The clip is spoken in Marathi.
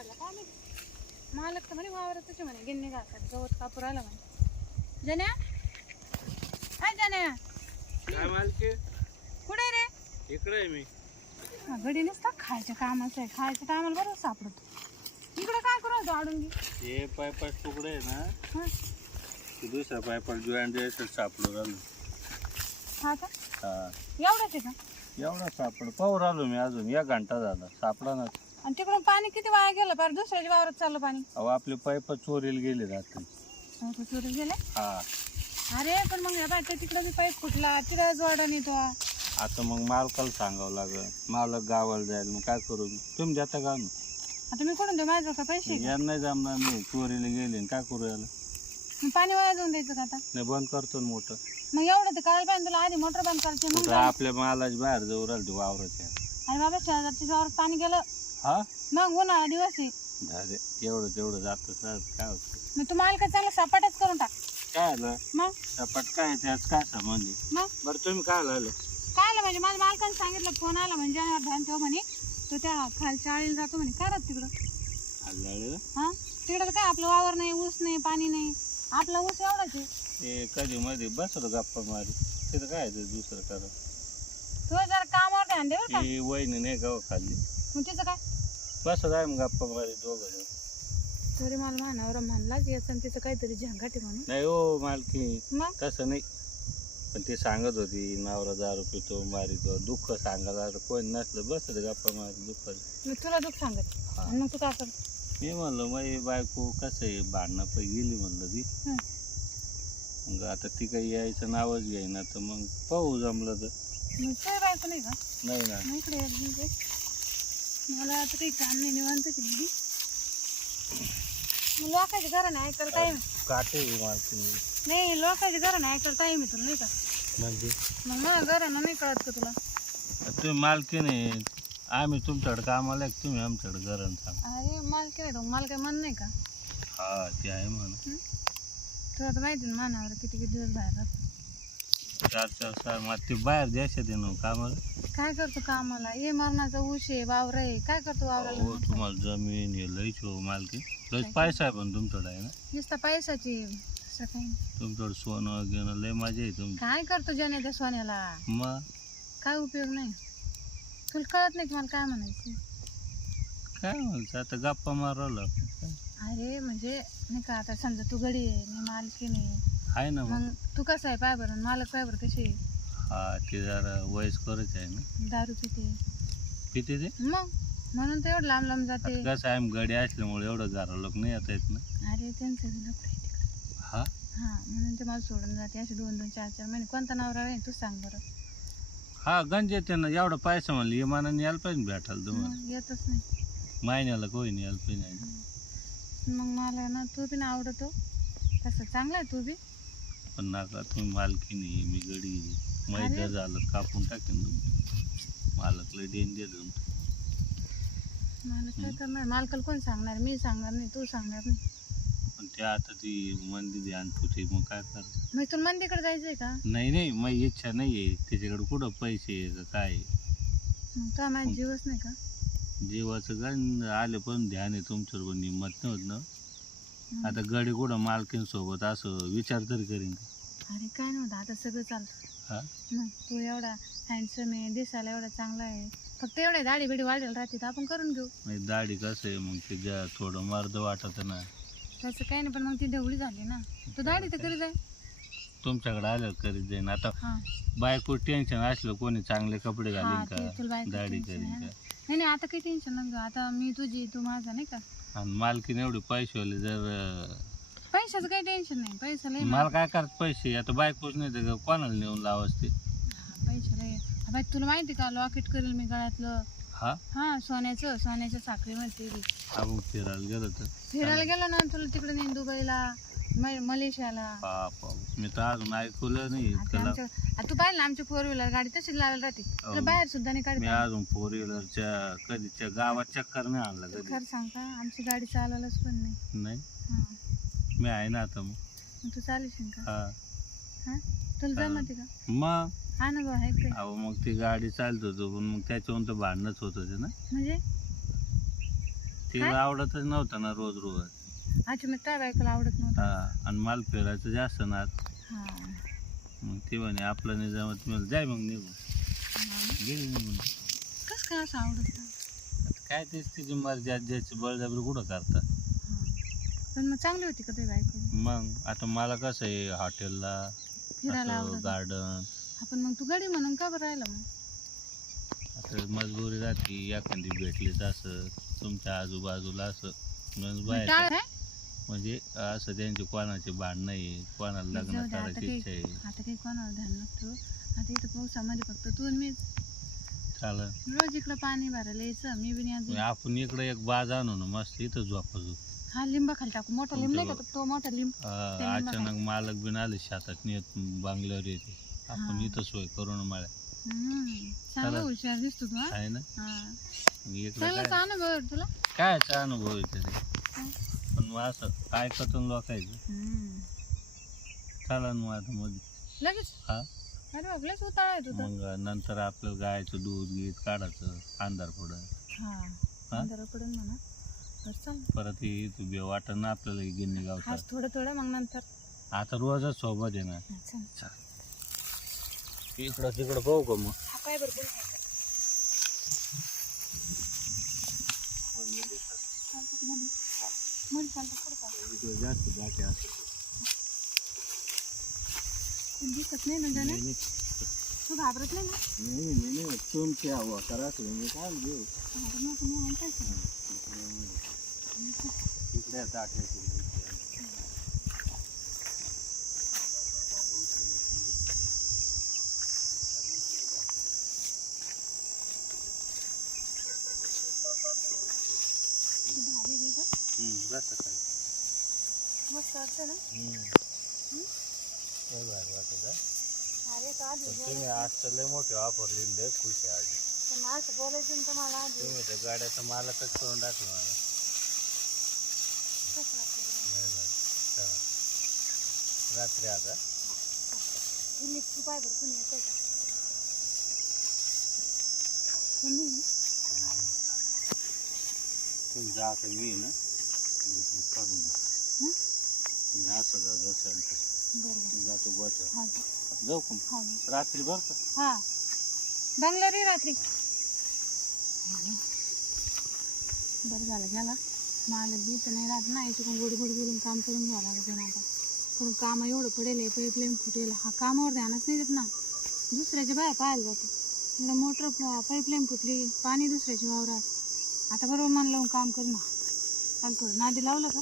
पडला काय माहिती. मालक तर म्हणे वावरतच म्हणे गिन्नी घालतात गवत कापूर आला म्हणे. जन्या काय जन्या काय मालकी कुठे रे? इकडे आहे मी. घडी नसता खायच्या कामाचं आहे, खायच्या टायमाला बरोबर सापडतो. इकडे काय करू आडून घे. हे पायपाट तुकडे आहे ना, हा ते दुसऱ्या पायपाट जॉईंट द्यायचं सापडून राहिलो. हा का हा एवढंच आहे का? एवढा सापड पाहू राहिलो मी, अजून 1 घंटा झाला सापडा ना. आणि तिकडून पाणी किती वाया गेलं पार दुसऱ्याच्या वावरात चाललं पाणी. अहो आपले पाईप चोरीला गेले रात्री. चोरी गेले. हा अरे पण मग बाय तिकडं बी पाईप फुटला तिकडं जोडा नेतो. आता मग मालकाला सांगावं लागल, मालक गावाला जाईल, मग काय करू मी? तुम्ही जाता का ना? आता मी कुठून देऊ माझं का पैसे? यांना नाही जमणार, नाही चोरीला गेले आणि काय करू याला? मग पाणी वाया जाऊन द्यायचं का आता? नाही बंद करतो ना मोटर. मग एवढं तर काय पाहिजे तुला आधी मोटर बंद करायची मग कुठं आपल्या मालाच बाहेर जाऊ राहिली वावराच्या. अरे बाबा शेजारच्या वावरात पाणी गेलं हा मग उन्हाळा दिवस आहे. झाले एवढं तेवढं जातं काय होतं? मग तू माल काय चांगलं सपाटच करून टाक. काय आलं मग सपाट काय त्याच काय संबंध? मग बरं तुम्ही काय आलं? काय आलं म्हणजे माझ्या मालकाने सांगितलं फोन आला म्हणजे जनावर ध्यान ठेव म्हणे तो त्या खालच्या आळीला जातो म्हणे. काय राहत तिकडं? आलं हा तिकडं काय आपलं वावर नाही, ऊस नाही, पाणी नाही. आपला ऊस एवढाच आहे. ते कधी मध्ये बसलो गप्पा मारी, तिथं काय आहे ते दुसरं करा. तू जरा कामावर ध्यान दे बरं का. ती वहिनी नाही गाव खाल्ली, मग तिचं काय? बसत आहे मग गप्पा मारी दोघं जण. तरी मला मानावर म्हणलाच याचं आणि तिचं काहीतरी झंगाटे म्हणून. नाही हो मालकी, मग तसं नाही. पण ती सांगत होती नवरा दारू पितो मारितो, दुःख सांगायला कोणी नसलं बसत गप्पा मारी दुःख. मी तुला दुःख सांगत आणि मग तू काय कर? मी म्हणलं माझी बायको कसं आहे भांडणं पै गेली म्हणलं ती. मग आता ती काही यायचं नावच घेईना, तर मग पाहू जमलं तर. मग काय बायको नाही का? नाही ना मग इकडे ये म्हणजे मला आता काही काम नाही निवांतच आहे दीदी. मग लोकांच्या घराने ऐकायला काय काटे मालकी. नाही लोकांच्या घराने ऐकायला काय मी तुला नाही का? म्हणजे मग मला घरानं नाही कळत का तुला? तुम्ही मालकी नाही, आम्ही तुमच्याकडे कामाला आहे, तुम्ही आमच्याकडे घरानं सांग. अरे मला काय मला काय मन नाही का? हा ते आहे म्हणा. तुला तर माहिती ना मानावर किती किती दिवस बाहेर राहतो. 4-4 मग ते बाहेर देशात आहे ना कामाला. काय करतो कामाला? ये मरणाचा ऊस आहे, वावर आहे, काय करतो हो वावराला? तुम्हाला जमीन हे लईच हो मालकी, लईच पैसा आहे पण तुमच्याकडे आहे ना. नुसता पैशाची असं काही नाही. तुमच्याकडे सोनं घेणं लय मजा आहे तुमची. काय करतो ज्याने त्या सोन्याला? मग काय उपयोग नाही. तुला कळत नाही की मला काय म्हणायचं? काय म्हणतो आता गप्पा मारवलं अरे म्हणजे नाही का आता समजा तू गडी आहे मी मालकी नाही आहे ना. मग तू कसं आहे पाय बरं मालक पाय बरं कशी आहे? हा ते जरा वयस्करच आहे ना. दारू पिते किती ते मग म्हणून तर एवढं लांब लांब जाते. कसं आहे गडी असल्यामुळे एवढं घरा लोक नाही येता येत ना. अरे त्यांचं लग्न आहे तिकडे. हा हा म्हणून ते मला सोडून जाते असे 2-2, 4-4 महिने. कोणता नवरा आहे तू सांग बरं? हा गंज येते ना, एवढा पैसा म्हणलं विमानाने यायला पाहिजे भेटायला तुम्हाला. मग येतच नाही. महिन्याला कोणी नाही यायला पाहिजे. मग मला ना तू बी ना आवडतो तसं चांगला आहे तू बी. पण नका तुम्ही मालकी नाही, मी गडी मैदा झालं कापून टाकेन तुमचं. मालकला डेंजर तुमचं. मला काय करणार? मालकाला कोण सांगणार? मी सांगणार नाही, तू सांगणार नाही. पण ते आता ती मंदी ध्यान ठेवते, मग काय कर. मग तुला मंदीकडे जायचंय का? नाही नाही माझी इच्छा नाही आहे त्याच्याकडे. कुठं पैसे आहे का काय? मग तुला माझा जीवच नाही का? जीवाचं गण आले पण ध्यान आहे तुमच्यावर, पण हिंमत नाही होत ना. आता गडी कुठं मालकीन सोबत असं विचार तरी करीन का? अरे काय नव्हतं आता सगळं चालतं. हा मग तू एवढा हँडसम आहे, दिसायला एवढा चांगला आहे, फक्त एवढे दाढी बिडी वाढेल राहते तर आपण करून घेऊ. म्हणजे दाढी कसं आहे मग ते ज्या थोडं मर्द वाटत ना. तसं काही नाही पण मग ती ढवळी झाली ना. तू दाढी तर करी जाय. तुमच्याकडे आल्यावर करीत जाईन. आता हा बायको टेन्शन असलं कोणी चांगले कपडे हा घालीन ते तुला का, बायको दाढी tension करीन आहे का? ना. नाही नाही आता काही टेन्शन नको घेऊ. आता मी तुझी तू माझा नाही का. आणि मालकीन एवढे पैसेवाले जर पैशाचं काही टेन्शन नाही. पैसा लय मला काय करत पैसे, आता बायकोच नाही तर कोणाला नेऊन लावाच ते. पैसा लय. बाई तुला माहिती का लॉकेट करेल मी गळ्यातलं. हा हा सोन्याच्या साखरेमध्ये हा मग फिरायला गेलो तर फिरायला गेलो ना तुला तिकडे नेईन दुबईला, मलेशियाला. बाप मी तर अजून ऐकलं नाही त्याला. तू पाहिलं ना आमची 4 व्हीलर गाडी तशीच लावायला राहते. तुला बाहेर सुद्धा नाही मी काढत. अजून 4 व्हीलरच्या कधीच्या गावात चक्कर नाही आणला कधी. खरं सांग का आमची गाडी चालवलंच पण नाही. नाही हा मी आहे ना आता. मग मग तू चालशील का? हा हा तुला जमते का? मग अनुभव आहे काय? अहो मग ती गाडी चालत होतो पण मग त्याच्यावरून तर भांडणच होत होते ना. म्हणजे म्हणजे तिला आवडतच नव्हतं ना रोज रोज. अच्छा मी त्या बायकोला आवडत नव्हतं. हा आणि मला फिरायचं जास्त ना. हा मग ती म्हणे आपलं नाही जमत, मला जाय मग निघून. गेली निघून. कसं काय असं आवडत नाही? आता काय तेच तिची मर्जी, ज्याची बळजबरी कुठं करतात. पण मग चांगली होती का तुझी बायको? मग आता मला कसं आहे हॉटेलला फिरायला आवडत. गार्डन. आपण मग तू गाडी म्हणून का बरं राहिला मग? आता मजबुरी राहते, एखादी भेटलीच असं तुमच्या आजूबाजूला असं मग बाहेर टाळ आहे? म्हणजे असं त्यांची कोणाची भांडणं आहे, कोणाला लग्न जाऊ दे, आता करायची काही इच्छा आहे. आता काही कोणावर ध्यान नसतो. आता इथं पावसामध्ये फक्त तू आणि मी चालेल. रोज इकडं पाणी भरायला यायचं. मी बी नाही अजून. आपण इकडे एक बाज आणू ना मस्त, इथं झोपायचो. हा लिंबा खाली टाकू. मोठा लिंब नाही का तो मोठा लिंब? अचानक मालक बिन आले शेतात नेत बांगल्यावर येते, आपण इथं सोय करू ना मला. चांगला हुशार दिसतो तू. आहे ना. इकडे चांगलाच अनुभव आहे तुला. काय अनुभव आहे त्याचे. पण मग असं ऐकतून लोकायचं. चला मग आता मध्ये लगेच. हा अरे बाबा लयच उताळा आहे तुझा. मग नंतर आपलं गायचं दूध गीत काढायचं अंधार पुढं. अंधार पडेल म्हणा. चल परत तू बे वाटत ना आपल्याला गिन्नी गावतात. आज थोडं थोडं मग नंतर. आता रोजच सोबत आहे ना. चल. इकडं तिकडं पाहू का मग. काय बरोबर इकडं जास्त बाकी असं दिसत नाही म्हणजे नाही. तू घाबरत नाही ना? नाही तुमची हवा करा मी काय घेऊ. इकडे दाटे जास्त काय मस्त वाटतं ना? भारी वाटत आहे. अरे का आधी तुम्ही आज तर लय मोठी ऑफर दिली, खुश आहे आज. पण असं बोलायचं ना तर मला आधी तुम्ही त्या गाड्याचं मालकच करून टाकलं मला. कसं वाटतं बरं? लय भारी. चला रात्री आता इलेक्ट्रिक पाय बरं कोणी येतं का? कोणी? तुम्ही जा आता मी ना काढून असं जा जसं बरोबर जातो गोठ्या हा जाऊ का हा रात्री बरं का. हा बंगलोरी रात्री. बरं झालं गेला. मला जीत नाही राहत ना, याच्याकडून गोड गोड बोलून काम करून घ्यावं लागतं ना. आता पण काम एवढं पडेल आहे, पाईपलाईन फुटेल. हा कामावर ध्यानच नाही देत ना, दुसऱ्याच्या बाहेर पाहायला जातो. इकडं मोटर पाईपलाईन फुटली, पाणी दुसऱ्याच्या वावरात. आता बरोबर मन लावून काम कर ना. चाल थोडं नादी लावलं का